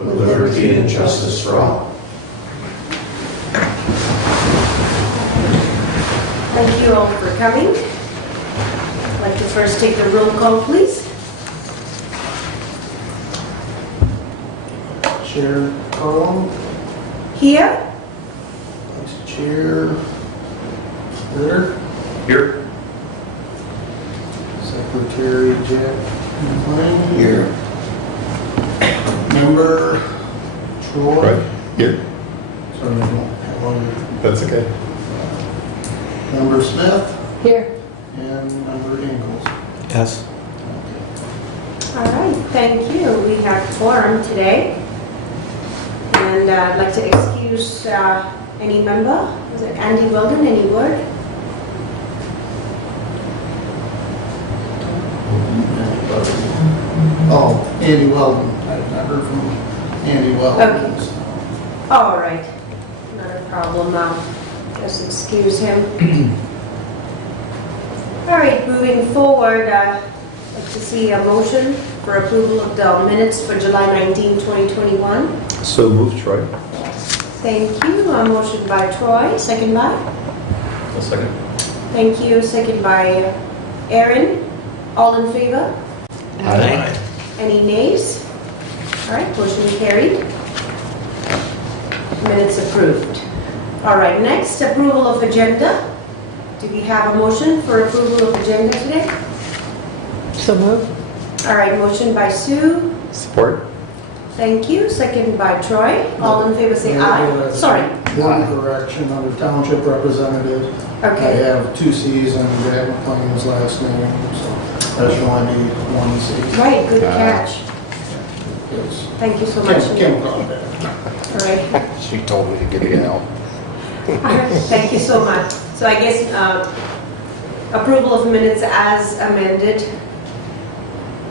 with liberty and justice for all. Thank you all for coming. I'd like to first take the roll call, please. Chair Carl, Here. Vice Chair Ritter, Here. Secretary Jack McLean, Here. Member Troy. Right, here, Sorry, I don't have all your. that's okay. Member Smith Here. and Member Ingles. Yes. All right, thank you. We have quorum today. And I'd like to excuse any member. Was it Andy Weldon? Any word? Oh, Andy Weldon. I've not heard from Andy Weldon. Okay. so. All right, not a problem. Just excuse him. All right, moving forward, I'd like to see a motion for approval of the minutes for July 19, 2021. So move, Troy. Thank you. A motion by Troy, second by? A second. Thank you, second by Aaron. All in favor? Aye. Any nays? All right, motion carried. Minutes approved. All right, next, approval of agenda. Do we have a motion for approval of agenda today? So moved. All right, motion by Sue. Support? Thank you. Second by Troy. All in favor say aye. Sorry. One correction under Township Representative. I Okay. have two C's and Jack McLean's last name, so that should only be one C. Right, good catch. It's Thank you so much. Kim called that. All right. She told me to give you help. Thank you so much. So I guess approval of minutes as amended.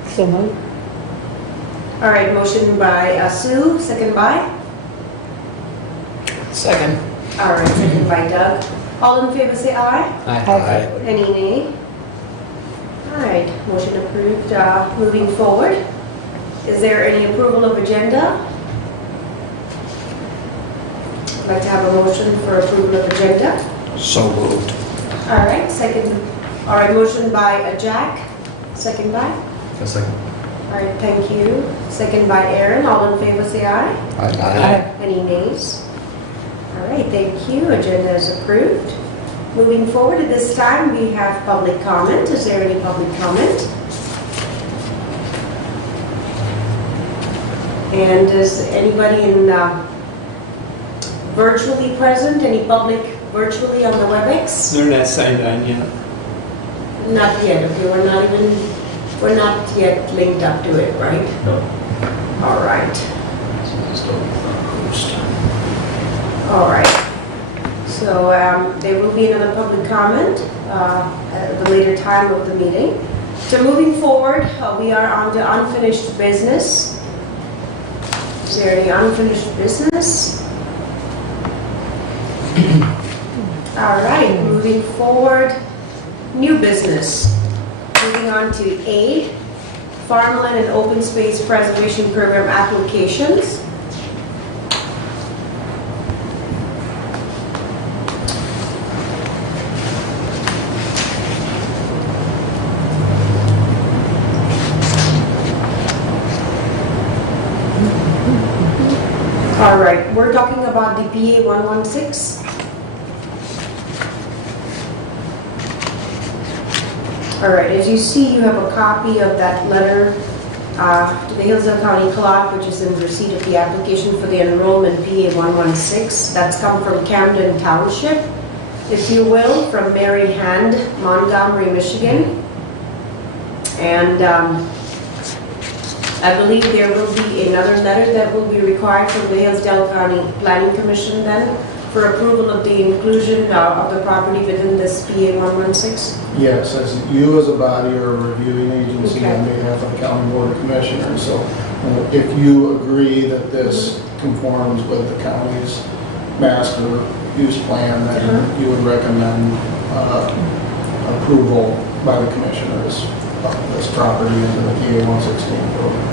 So moved. All right, motion by Sue, second by? Second. All right, second by Doug. All in favor say aye. Aye. Any nay? All right, motion approved. Moving forward, is there any approval of agenda? I'd like to have a motion for approval of agenda. So moved. All right, second. All right, motion by Jack, second by? A second. All right, thank you. Second by Aaron. All in favor say aye. Aye. Any nays? All right, thank you. Agenda is approved. Moving forward, at this time, we have public comment. Is there any public comment? And is anybody in virtually present? Any public virtually on the WebEx? They're not signed on yet. Not yet. Okay, we're not yet linked up to it, right? No. All right. All right. So there will be another public comment at the later time of the meeting. So moving forward, we are on to unfinished business. Is there any unfinished business? All right, moving forward, new business. Moving on to A, Farmland and Open Space Preservation Program applications. All right, we're talking about the PA 116. All right, as you see, you have a copy of that letter to the Hillsdale County Clerk, which is in receipt of the application for the enrollment PA 116. That's come from Camden Township, if you will, from Mary Hand, Montgomery, Michigan. And I believe there will be another letter that will be required from the Hillsdale County Planning Commission then for approval of the inclusion of the property within this PA 116. Yes, as you as a body are a reviewing agency Okay. on behalf of the County Board of Commissioners. So if you agree that this conforms with the county's master use plan, then you would recommend approval by the commissioners of this property under the PA 116 program.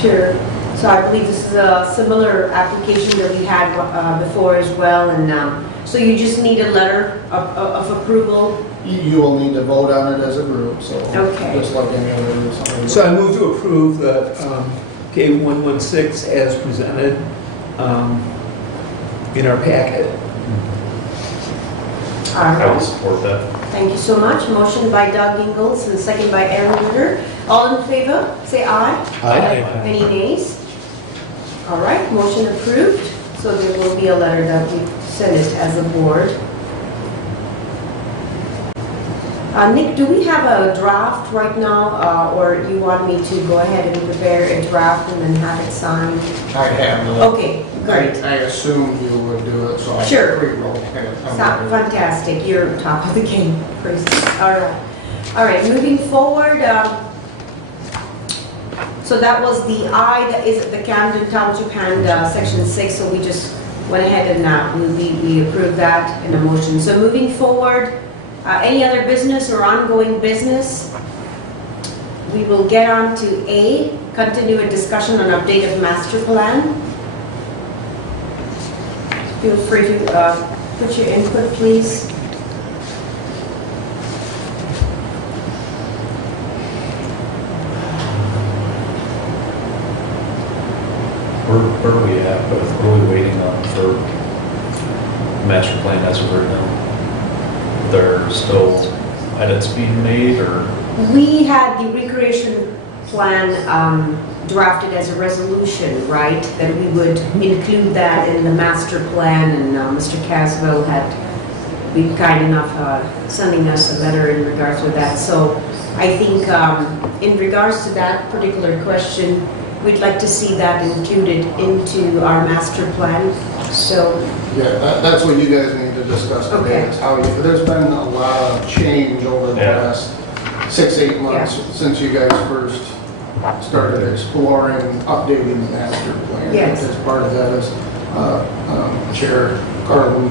Sure. So I believe this is a similar application that we had before as well, and so you just need a letter of approval. You will need to vote on it as a group, so Okay. just like any other. Something. So I move to approve the K116 as presented in our packet. All I will right. support that. Thank you so much. Motion by Doug Ingles and second by Aaron Luger. All in favor, say aye. Aye. Any nays? All right, motion approved. So there will be a letter that we send it as a board. Nick, do we have a draft right now, or you want me to go ahead and prepare a draft and then have it signed? I have the. Okay, great. I assumed you would do it, so I Sure. pre-roll it. Fantastic, you're top of the game, Chris. All right, moving forward, so that was the I, that is the Camden Township Hand, Section 6, so we just went ahead and we approved that in a motion. So moving forward, any other business or ongoing business? We will get on to A, continue a discussion on updated master plan. Feel free to put your input, please. Where are we at with, what are we waiting on for master plan as of right now? They're still edits being made, or? We had the recreation plan drafted as a resolution, right? That we would include that in the master plan, and Mr. Caswell had been kind enough sending us a letter in regards to that. So I think in regards to that particular question, we'd like to see that included into our master plan. So, Yeah, that's what you guys need to discuss today. Okay. It's how there's been a lot of change over the Yeah. last 6-8 months since you guys first started exploring, updating the master plan. Yes. As part of that, as Chair Carlin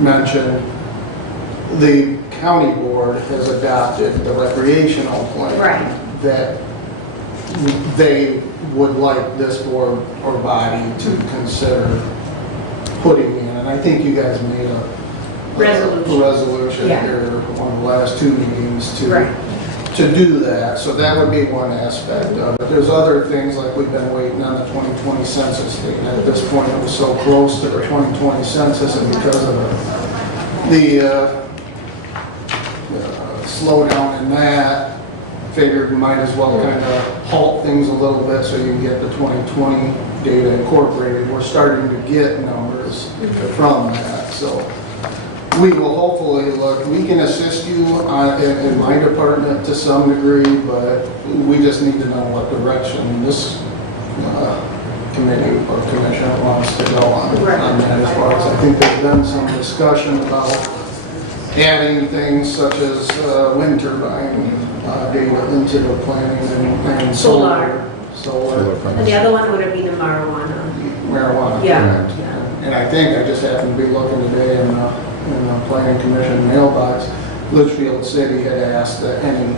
mentioned, the county board has adopted the recreational plan. Right. That they would like this board or body to consider putting in, and I think you guys made a resolution Yeah. here, one of the last 2 meetings right. to do that, so that would be one aspect of it. There's other things, like we've been waiting on the 2020 census data. At this point, it was so close to the 2020 census, and because of the slowdown in that, figured we might as well kind of halt things a little bit so you can get the 2020 data incorporated. We're starting to get numbers from that, so we will hopefully we can assist you in my department to some degree, but we just need to know what direction this committee or commission wants to go on that, as far as I think there's been some discussion about adding things such as wind turbine data into the planning and solar. And the other one would have been the marijuana. Marijuana. Yeah. correct. And I think, I just happened to be looking today in the planning commission mailbox, Litchfield City had asked that any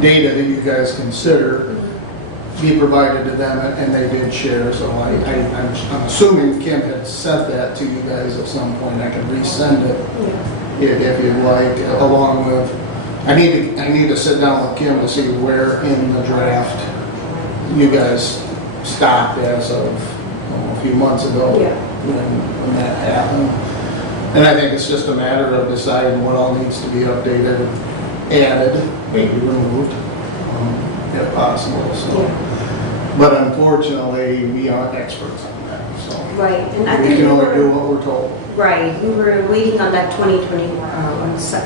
data that you guys consider be provided to them, and they did share, so I'm assuming Kim had sent that to you guys at some point. I can resend it if you'd like, along with, I need to sit down with Kim to see where in the draft you guys stopped as of a few months ago when that happened. And I think it's just a matter of deciding what all needs to be updated, added, maybe removed, if possible. So. But unfortunately, we aren't experts on that. So. Right, and I We think can we only do were, what we're told. right, we were waiting on that 2020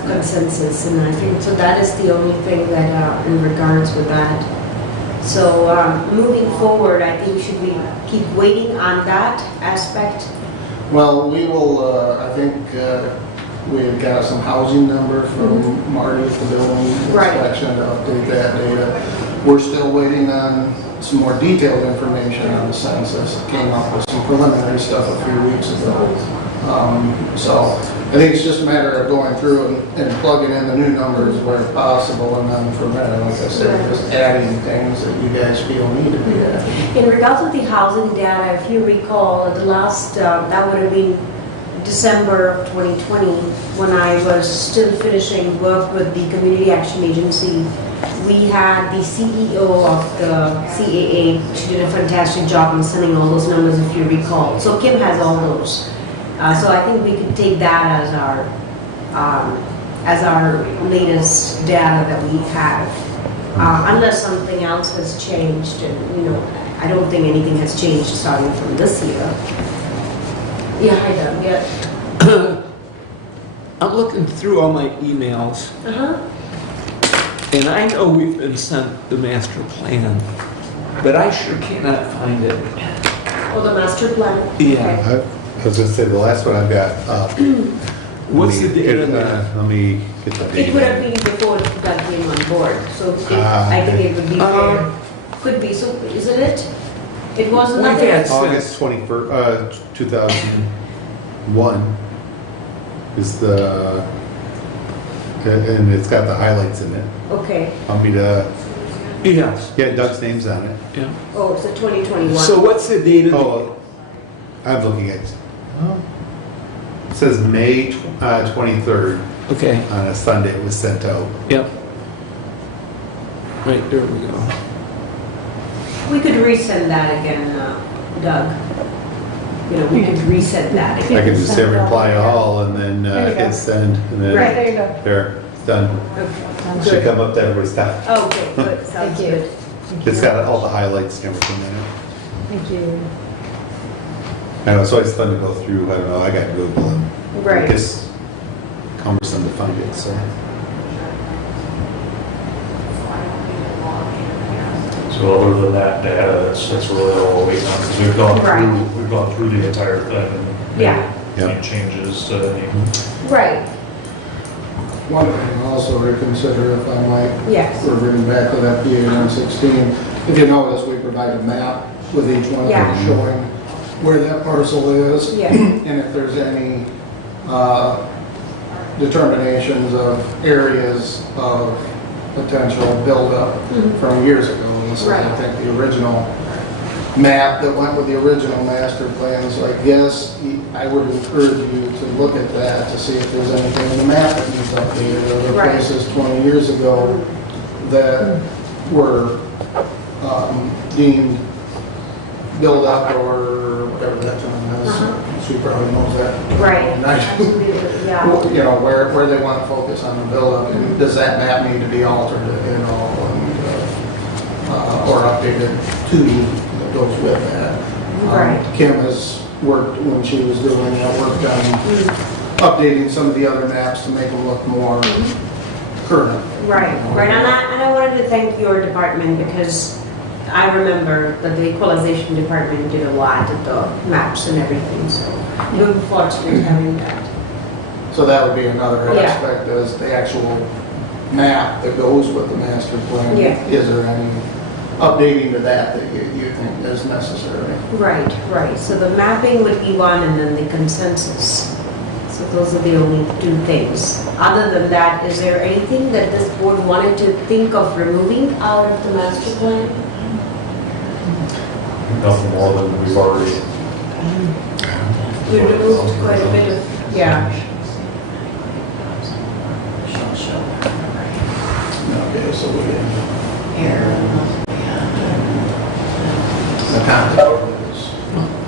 consensus, and I think, so that is the only thing that, in regards with that. So, moving forward, I think should we keep waiting on that aspect? Well, we will, I think we've got some housing number from Marty at the building inspection to update that data. We're still waiting on some more detailed information on the census. It came up with some preliminary stuff a few weeks ago. So I think it's just a matter of going through and plugging in the new numbers where possible, and then from there, like I said, just adding things that you guys feel need to be added. In regards to the housing data, if you recall, at the last, that would have been December of 2020, when I was still finishing work with the Community Action Agency. We had the CEO of the CAA. She did a fantastic job in sending all those numbers, if you recall. So Kim has all those. So I think we could take that as our latest data that we have. Unless something else has changed, and I don't think anything has changed starting from this year. Yeah, I don't, yeah. I'm looking through all my emails, and I know we've been sent the master plan, but I sure cannot find it. Oh, the master plan? Yeah. I was gonna say, the last one I've got, What's the date on that? Let me get the date. It would have been before Doug came on board, so I think it would be fair. Could be, so isn't it? It was We've nothing. had August 21st, 2001 is the, and it's got the highlights in it. Okay. Want me to, Yes. yeah, Doug's name's on it. Yeah. Oh, it's a 2021. So what's the date of the... Oh, I'm looking at, it says May 23rd Okay, on a Sunday it was sent out. yep. Right, there we go. We could resend that again, Doug. We could resend that I again. can just say reply all and then There you go. hit send and then Right. There you go. there, it's done. Okay. Should come up to everybody's stuff. Okay, good, sounds Thank you. good. It's got all the highlights and everything in it. Thank you. I know, it's always fun to go through, I don't know, I got Google and Right. it's cumbersome to find it, so. So other than that data, that's really all we're waiting on, because we've gone through the entire thing. and Yeah. Yeah. Any changes to any. Right, One thing also to consider, if I might, yes. reverting back to that PA 116, if you notice, we provide a map with each one of Yeah. them showing where that parcel is. Yeah. And if there's any determinations of areas of potential buildup from years ago. And this is, I Right. think, the original map that went with the original master plan. So I guess I would encourage you to look at that to see if there's anything in the map that needs updated. Or the Right. places 20 years ago that were deemed build up or whatever that term is. She probably knows that. Right, And I do. absolutely, yeah. Where they want to focus on the buildup, and does that map need to be altered, and or updated to that goes with that? Right. Kim has worked, when she was doing that, worked on updating some of the other maps to make them look more current. Right, right, and I wanted to thank your department, because I remember that the equalization department did a lot of the maps and everything, so we're fortunate having that. So that would be another Yeah. aspect, is the actual map that goes with the master plan. Yeah. Is there any updating to that you think is necessary? Right, right, so the mapping would be one, and then the consensus. So those are the only two things. Other than that, is there anything that this board wanted to think of removing out of the master plan? Nothing more than we've already. We removed quite a bit of, yeah. Okay, so we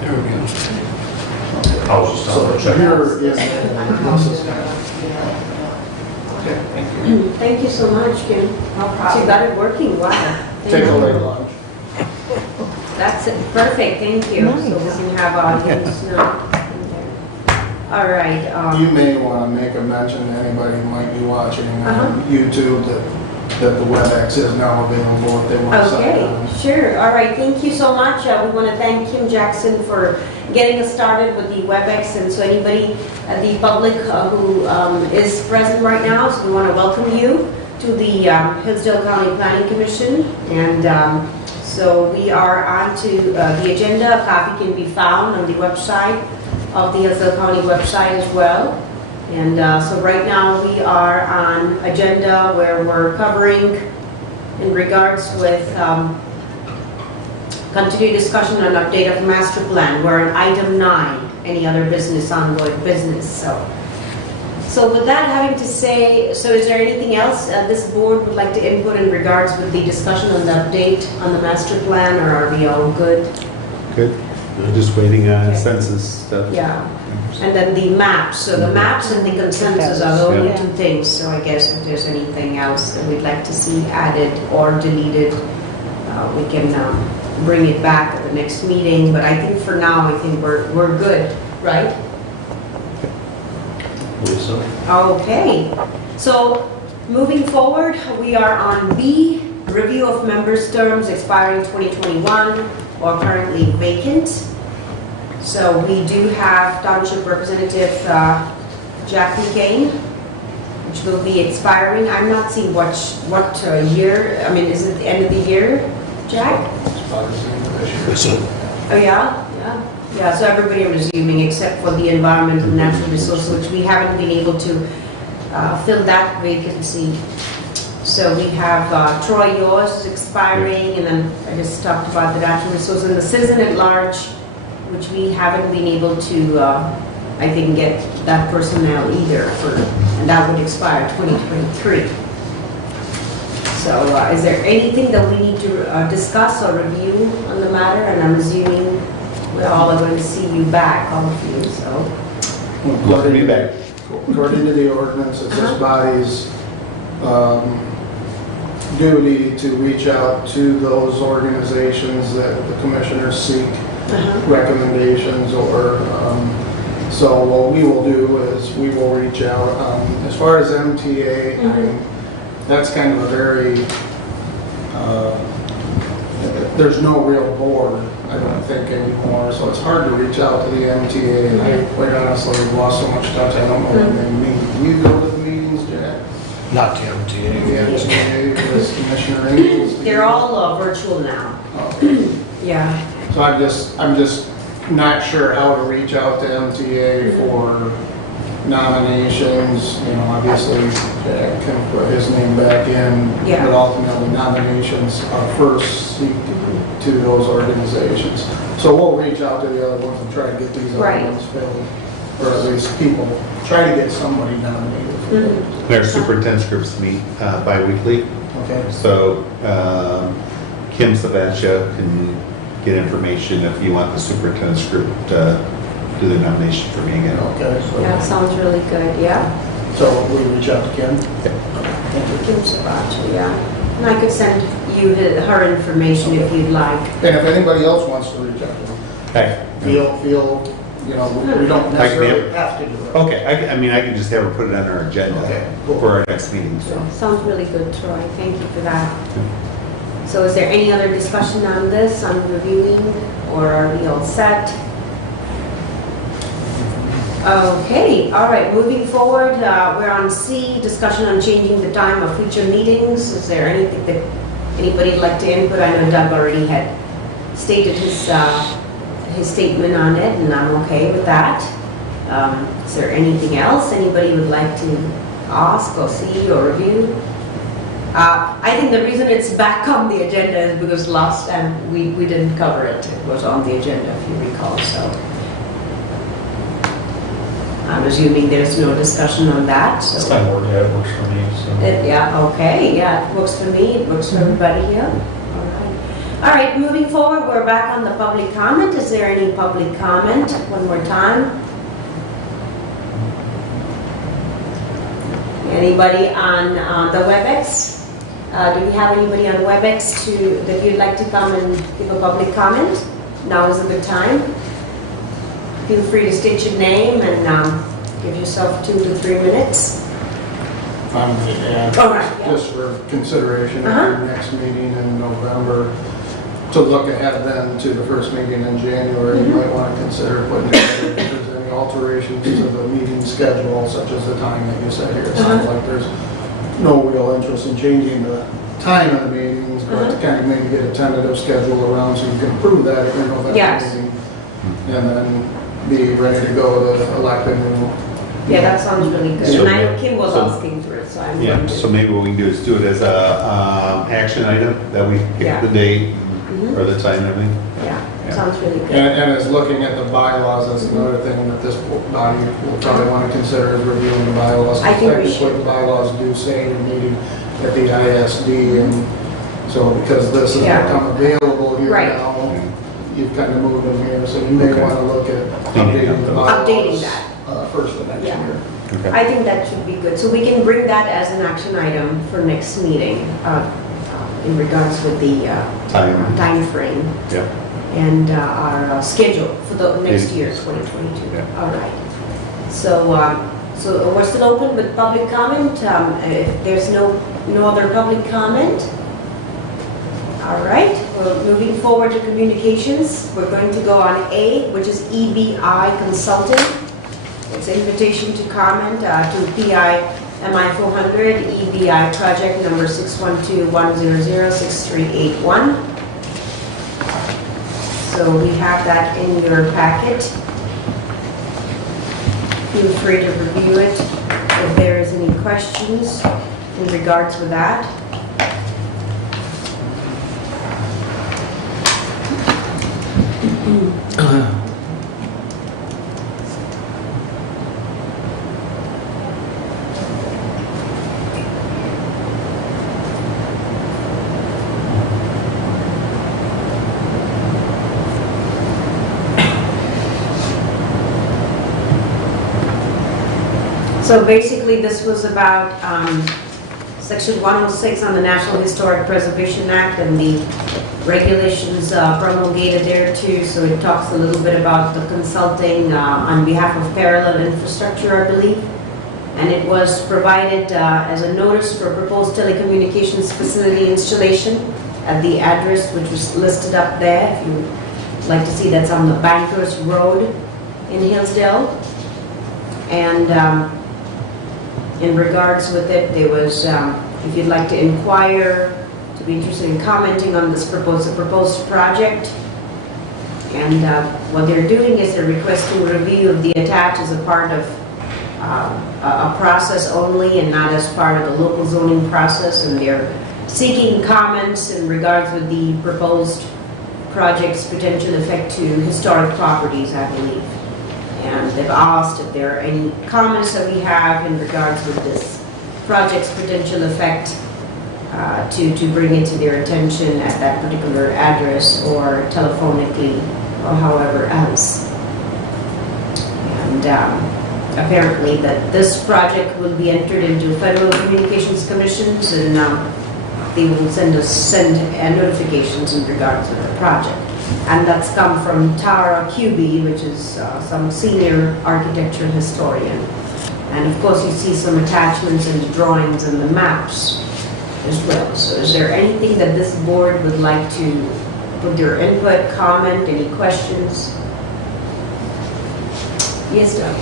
There we go. I was just So on the check. here is, this is kind of, Okay, thank you. Thank you so much, Kim. No problem. You got it working, wow. Thank take you. away lunch. That's it, perfect, thank you. So we Nice. can have our names now. All right. You may want to make a mention to anybody who might be watching on YouTube that the WebEx is now available if they want to sign Okay, on. sure. All right, thank you so much. We want to thank Kim Jackson for getting us started with the WebEx, and so anybody, the public who is present right now, so we want to welcome you to the Hillsdale County Planning Commission. And so we are on to the agenda. A copy can be found on the website. of the Hillsdale County website as well. And so right now we are on agenda where we're covering in regards with continued discussion on update of master plan. We're on item 9, any other business, ongoing business. So with that having to say, so is there anything else this board would like to input in regards with the discussion on the update on the master plan, or are we all good? Good. We're just waiting on Okay. census stuff. Yeah. And then the maps, so the maps and the consensus are the only Yeah. two things. So I guess if there's anything else that we'd like to see added or deleted, we can bring it back at the next meeting. But I think for now, I think we're good, right? Believe so. Okay, so moving forward, we are on B, review of members' terms expiring 2021 or currently vacant. So we do have Township Representative Jackie Kane, which will be expiring. I'm not seeing what year, I mean, is it the end of the year, Jack? Oh, yeah? Yeah, so everybody I'm assuming except for the environment and natural resources, which we haven't been able to fill that vacancy. So we have Troy, yours is expiring, and then I just talked about the natural resources and the citizen at large, which we haven't been able to, I think, get that personnel either for, and that would expire 2023. So is there anything that we need to discuss or review on the matter? And I'm assuming we all are going to see you back, all of you, so. Look at me back. According to the ordinance, it's this body's duty to reach out to those organizations that the commissioners seek recommendations or, so what we will do is we will reach out. As far as MTA, I mean, that's kind of a very, there's no real board, I don't think, anymore, so it's hard to reach out to the MTA, and I quite honestly have lost so much touch, I don't know what they mean. Do you go to the meetings, Jack? Not the MTA. The MTA, this Commissioner Ingles? They're all virtual now. Oh. Yeah. So I'm just not sure how to reach out to MTA for nominations, you know, obviously Jack can put his name back in, Yeah. but ultimately nominations are first seek to those organizations. So we'll reach out to the other ones and try to get these other Right. ones filled, or at least people, try to get somebody nominated. for those. Our superintendent's groups meet bi-weekly, Okay? so Kim Sabatia can get information if you want the superintendent's group to do the nomination for me again. Okay, Yeah, so, sounds really good, yeah. so we reach out to Kim? Thank you, Kim Sabato, yeah. And I could send you her information if you'd like. And if anybody else wants to reach out to them, Hey. feel, you know, we don't necessarily have to do it. Okay, I mean, I can just have her put it on our agenda Okay, cool. for our next meeting, so. Sounds really good, Troy, thank you for that. So is there any other discussion on this, on reviewing, or are we all set? Okay, all right, moving forward, we're on C, discussion on changing the time of future meetings. Is there anything that anybody'd like to input? I know Doug already had stated his statement on it, and I'm okay with that. Is there anything else anybody would like to ask or see or review? I think the reason it's back on the agenda is because last time we didn't cover it. It was on the agenda, if you recall, so. I'm assuming there's no discussion on that, so. It's kind of work, yeah, it works for me, so. Yeah, okay, yeah, it works for me, it works for everybody here. All right. All right, moving forward, we're back on the public comment. Is there any public comment? One more time. Anybody on the WebEx? Do we have anybody on WebEx that you'd like to come and give a public comment? Now is a good time. Feel free to state your name and give yourself 2 to 3 minutes. I'm going to add, All right, yeah. just for consideration at Uh-huh. your next meeting in November, to look ahead then to the first meeting in January, you might want to consider putting together if there's any alterations to the meeting schedule, such as the time that you said here. It sounds like there's no real interest in changing the time of the meetings, but to kind of maybe get a tentative schedule around so you can approve that at your November Yes. meeting. And then be ready to go to electing new. Yeah, that sounds really good. So- And I know Kim was so- asking for it, so I'm Yeah, going to. so maybe what we can do is do it as a action item, that we Yeah. pick the date Mhm. or the time and everything. Yeah, Yeah. sounds really good. And as looking at the bylaws, that's another thing that this body will probably want to consider is reviewing the bylaws. I think we Technically, should. the bylaws do say you're meeting at the ISD, and so because this has Yeah. become available here Right. now, you've kind of moved them here, so you may Okay. want to look at Cleaning updating the up bylaws. Updating that. First of next Yeah. year. Okay. I think that should be good. So we can bring that as an action item for next meeting in regards with the time frame Yeah. and our schedule for the next Maybe. year, 2022. Yeah. All right. So we're still open with public comment. If there's no other public comment, all right. Well, moving forward to communications, we're going to go on A, which is EBI Consulting. It's invitation to comment to PI MI 400 EBI project number 612-100-6381. So we have that in your packet. Feel free to review it if there is any questions in regards to that. So basically, this was about Section 106 on the National Historic Preservation Act and the regulations promulgated there too. So it talks a little bit about the consulting on behalf of Parallel Infrastructure, I believe. And it was provided as a notice for proposed telecommunications facility installation at the address which was listed up there. If you'd like to see, that's on the Bankers Road in Hillsdale. And in regards with it, there was, if you'd like to inquire, to be interested in commenting on this proposed project. And what they're doing is they're requesting review of the attached as a part of a process only and not as part of the local zoning process. And they're seeking comments in regards with the proposed project's potential effect to historic properties, I believe. And they've asked if there are any comments that we have in regards with this project's potential effect to bring it to their attention at that particular address or telephonically or however else. And apparently that this project will be entered into Federal Communications Commissions and they will send notifications in regards to the project. And that's come from Tara Kuby, which is some senior architecture historian. And of course, you see some attachments and the drawings and the maps as well. So is there anything that this board would like to put their input, comment, any questions? Yes, Doug?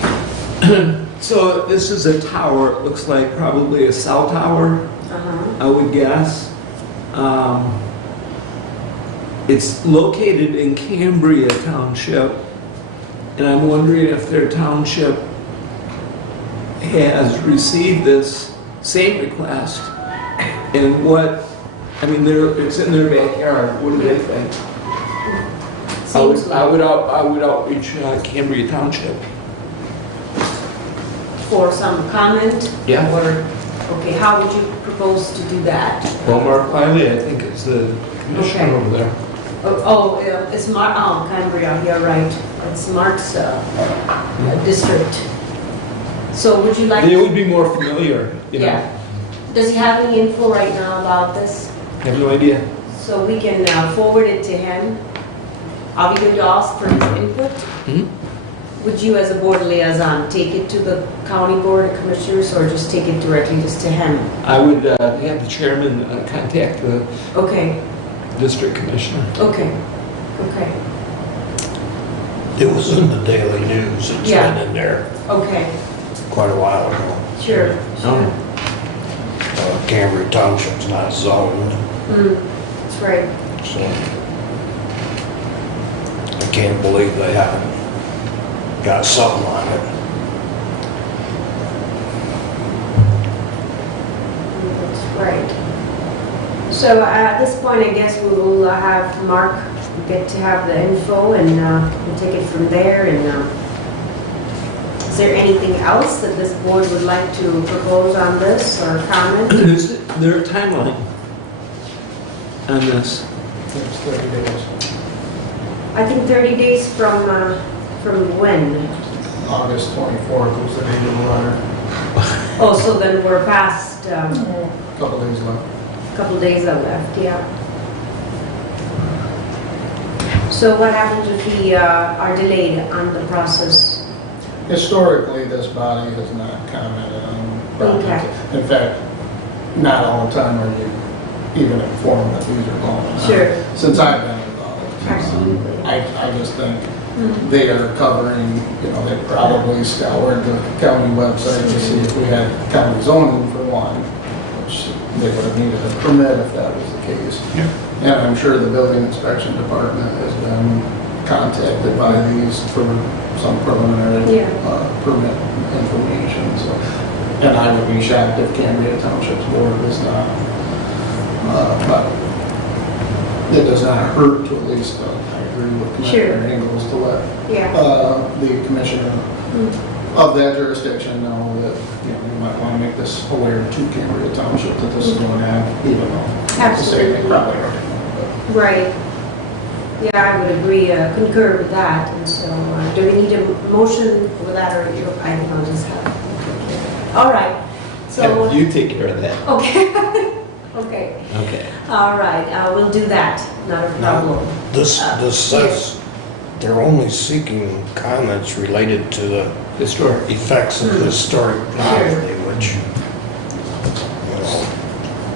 So this is a tower, it looks like probably a cell tower, I would guess. It's located in Cambria Township, and I'm wondering if their township has received this same request, and what, I mean, it's in their backyard, what do they think? Seems I like would outreach Cambria Township. for some comment? Yeah. Or, okay, how would you propose to do that? Well, Mark Wiley, I think, is the commissioner Okay. over there. It's Mark, Cambria, you're right. It's Mark's district. So would you like? They would be more familiar, you know. Yeah. Does he have any info right now about this? I have no idea. So we can forward it to him. Are we going to ask for his input? Mhm. Would you, as a board liaison, take it to the county board of commissioners or just take it directly just to him? I would have the chairman contact the Okay, district commissioner. okay. It was in the Daily News. It's Yeah. been in there Okay, quite a while ago. sure. Cambria Township's not zoned, That's right. so I can't believe they haven't got something on it. That's right. So at this point, I guess we will have Mark get to have the info and we'll take it from there. And is there anything else that this board would like to propose on this or comment? Is there a timeline on this? It's 30 days. I think 30 days from when? August 24th was the date of the letter. Oh, so then we're past a Couple days left. couple days are left, yeah. So what happens if we are delayed on the process? Historically, this body has not commented on projects. Okay. In fact, not all the time are you even informed that these are going on. Sure. Since I've been involved. Absolutely. I just think they are covering, they probably scoured the county website to see if we had county zoning for one, which they would have needed a permit if that was the case. Yeah. And I'm sure the building inspection department has been contacted by these for some preliminary Yeah. permit information, so. And I would be shocked if Cambria Township's board is not. But it does not hurt to at least, I agree with Sure. Commissioner Ingles to let Yeah. the commissioner of that jurisdiction know that, we might want to make this aware to Cambria Township that this is going to happen, even though. Absolutely. They probably already know, Right. Yeah, I would agree, concur with that. And so, do we need a motion for that, or I think I'll just have. All right. So. Have you take care of that. Okay. Okay. Okay. All right. We'll do that. Not a problem. This says they're only seeking comments related to the Historic. effects of the historic property, which,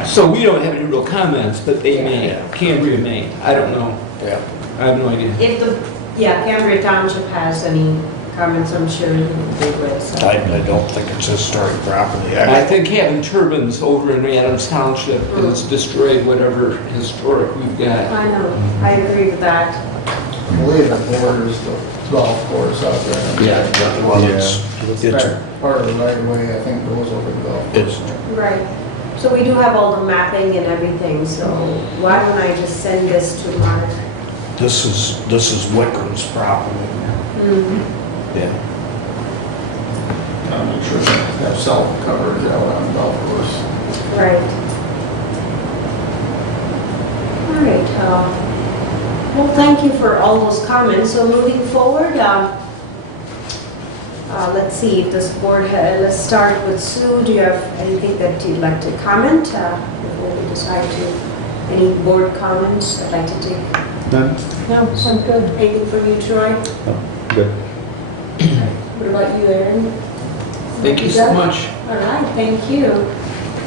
So we don't have any real comments, but they may, Yeah. Cambria may. I don't know. yeah. I have no idea. If Cambria Township has any comments, I'm sure they would. So. I don't think it's historic property. I think having turbines over in Adams Township has destroyed whatever historic we've got. I know. I agree with that. I believe it borders the golf course out there. Well, It's it's, part of the right of way, I think, goes over the golf it's, course. Right. So we do have all the mapping and everything. So why don't I just send this to Mark? this is Wickham's property. Yeah. I'm not sure they have self-coverage out on the golf course. Right. All right. Well, thank you for all those comments. So moving forward, let's see if this board, let's start with Sue. Do you have anything that you'd like to comment before we decide to, any board comments I'd like to take? None? No, I'm good. Anything from you, Troy? Oh, good. What about you, Aaron? Thank you so much. All right, thank you.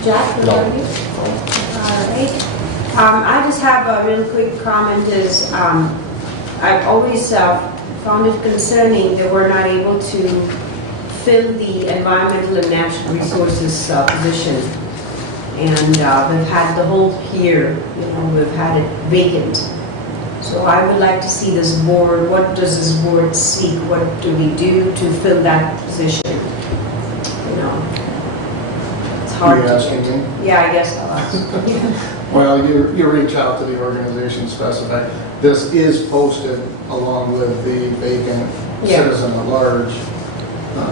Jack, what about you? All right. I just have a real quick comment is, I've always found it concerning that we're not able to fill the environmental and natural resources position. And we've had the whole year, we've had it vacant. So I would like to see this board, what does this board seek? What do we do to fill that position? It's hard You to asking get. me? Yeah, I guess I'll ask. Well, you reach out to the organization specified. This is posted along with the vacant Yeah. citizen at large.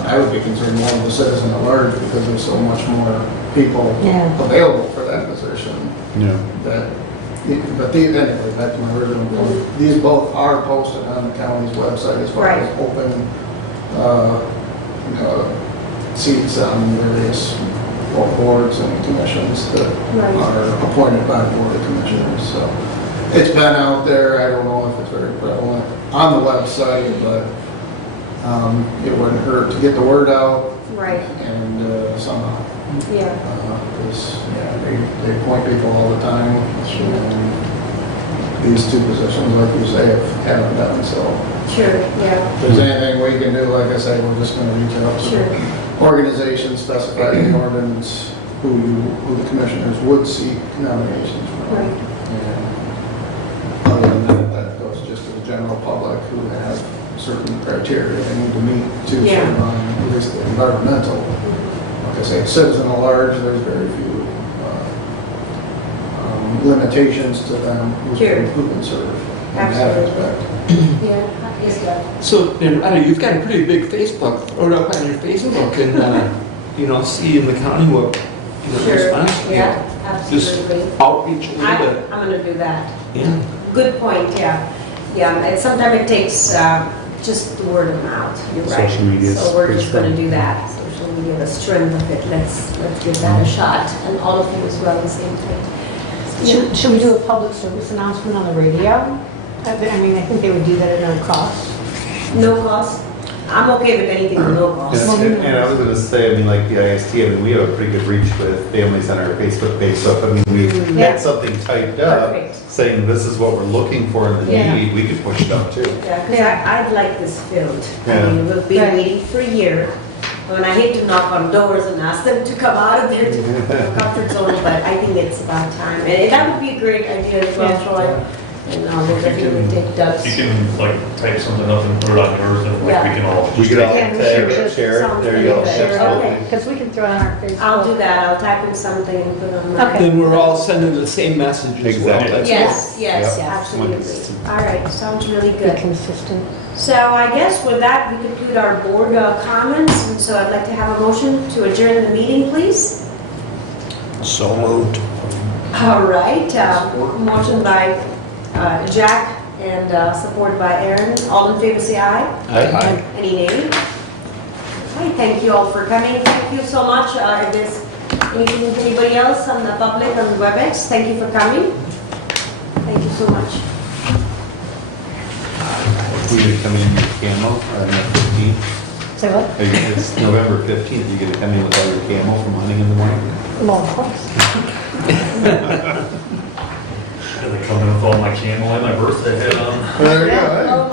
I would be concerned more with the citizen at large because there's so much more people Yeah. available for that position. Yeah. But anyway, back to my original point. These both are posted on the county's website as far as open seats on various boards and commissions that Right. are appointed by the board of commissioners. So it's been out there. I don't know if it's very prevalent on the website, but it wouldn't hurt to get the word out Right, and somehow. yeah, Because, they appoint people all the time. And these two positions, like you say, haven't done. So sure, yeah, if there's anything we can do, like I say, we're just going to reach out to sure, the organization, specify in the ordinance who the commissioners would seek nominations from. right, And other than that, that goes just to the general public who have certain criteria they need to meet to Yeah. serve on at least the environmental. Like I say, citizen at large, there's very few limitations to them Sure. who can serve in that Absolutely. aspect. Yeah, yes, Doug. So, and Rheta, you've got a pretty big Facebook, throw it up on your Facebook and, see in the county what, Sure, response. yeah, Just absolutely. outreach a little bit. I'm gonna do that. Yeah. Good point, yeah. Yeah, and sometimes it takes just the word of mouth, you're right. Social media is So we're pretty just gonna strong. do that. Social media, the strength of it, let's give that a shot. And all of you as well, the same thing. Should we do a public service announcement on the radio? I mean, I think they would do that at no cost. No cost? I'm okay with anything with no cost. And I was gonna say, I mean, like the IST, I mean, we have a pretty good reach with families on our Facebook page, so if, I mean, we Yeah. had something typed up Perfect. saying this is what we're looking for in the Yeah. need, we could push it up too. Yeah, because I'd like this filled. I Yeah. mean, we've been Right. waiting for a year. And I hate to knock on doors and ask them to come out of their comfort zone, but I think it's about time. And that would be a great idea as well, Yeah. Troy. And we'll definitely take Doug's. You can like type something up and put it on yours and like we can all. We could all Yeah, we tag should it, just- share it, sounds there you go. really good. Absolutely. Okay. Because we can throw it on our Facebook. I'll do that, I'll type in something and put it on there. Okay. Then we're all sending the same message as well. Exactly. That's Yes, yes, Yep. absolutely. All right, sounds really Be good. consistent. So I guess with that, we conclude our board comments. And so I'd like to have a motion to adjourn the meeting, please. So moved. All right, motion by Jack and supported by Aaron. All in favor, say aye. Aye. Any nay? All right, thank you all for coming. Thank you so much. If there's anybody else on the public on the WebEx, thank you for coming. Thank you so much. We gonna come in your camo on the 15th? Say what? It's November 15th, you gonna come in with all your camo from hunting in the morning? Well, of course. Gonna come in with all my camo and my birthday hat on. There you go. Oh, my